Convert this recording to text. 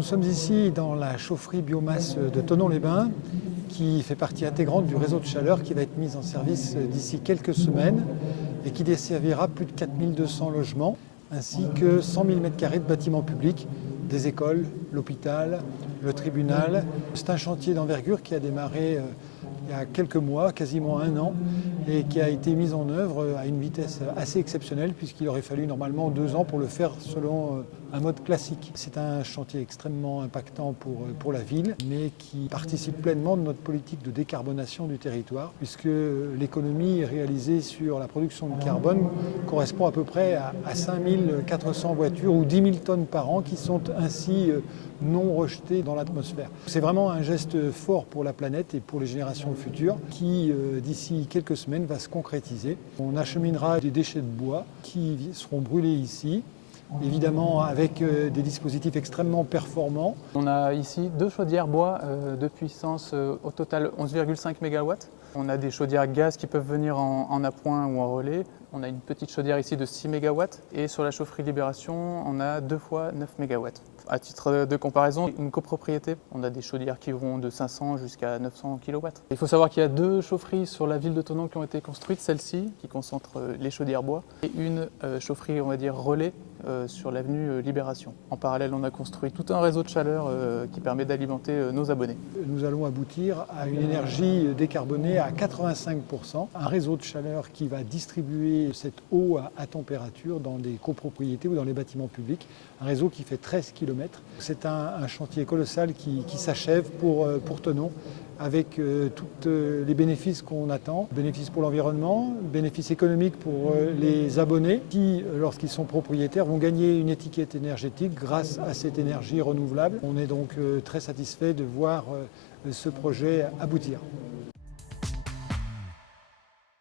Nous sommes ici dans la chaufferie biomasse de Thonon-les-Bains qui fait partie intégrante du réseau de chaleur qui va être mis en service d'ici quelques semaines et qui desservira plus de 4200 logements ainsi que 100 000 m² de bâtiments publics, des écoles, l'hôpital, le tribunal. C'est un chantier d'envergure qui a démarré il y a quelques mois, quasiment un an, et qui a été mis en œuvre à une vitesse assez exceptionnelle puisqu'il aurait fallu normalement 2 ans pour le faire selon un mode classique. C'est un chantier extrêmement impactant pour la ville, mais qui participe pleinement de notre politique de décarbonation du territoire, puisque l'économie réalisée sur la production de carbone correspond à peu près à 5400 voitures ou 10 000 tonnes par an qui sont ainsi non rejetées dans l'atmosphère. C'est vraiment un geste fort pour la planète et pour les générations futures qui, d'ici quelques semaines, va se concrétiser. On acheminera des déchets de bois qui seront brûlés ici, évidemment avec des dispositifs extrêmement performants. On a ici 2 chaudières bois de puissance au total 11,5 MW. On a des chaudières gaz qui peuvent venir en appoint ou en relais. On a une petite chaudière ici de 6 MW et sur la chaufferie Libération, on a 2 fois 9 MW. À titre de comparaison, une copropriété, on a des chaudières qui vont de 500 jusqu'à 900 kW. Il faut savoir qu'il y a 2 chaufferies sur la ville de Thonon qui ont été construites, celle-ci qui concentre les chaudières bois, et une chaufferie, on va dire, relais sur l'avenue Libération. En parallèle, on a construit tout un réseau de chaleur qui permet d'alimenter nos abonnés. Nous allons aboutir à une énergie décarbonée à 85%, un réseau de chaleur qui va distribuer cette eau à température dans des copropriétés ou dans les bâtiments publics, un réseau qui fait 13 km. C'est un chantier colossal qui s'achève pour Thonon avec tous les bénéfices qu'on attend, bénéfices pour l'environnement, bénéfices économiques pour les abonnés qui, lorsqu'ils sont propriétaires, vont gagner une étiquette énergétique grâce à cette énergie renouvelable. On est donc très satisfait de voir ce projet aboutir.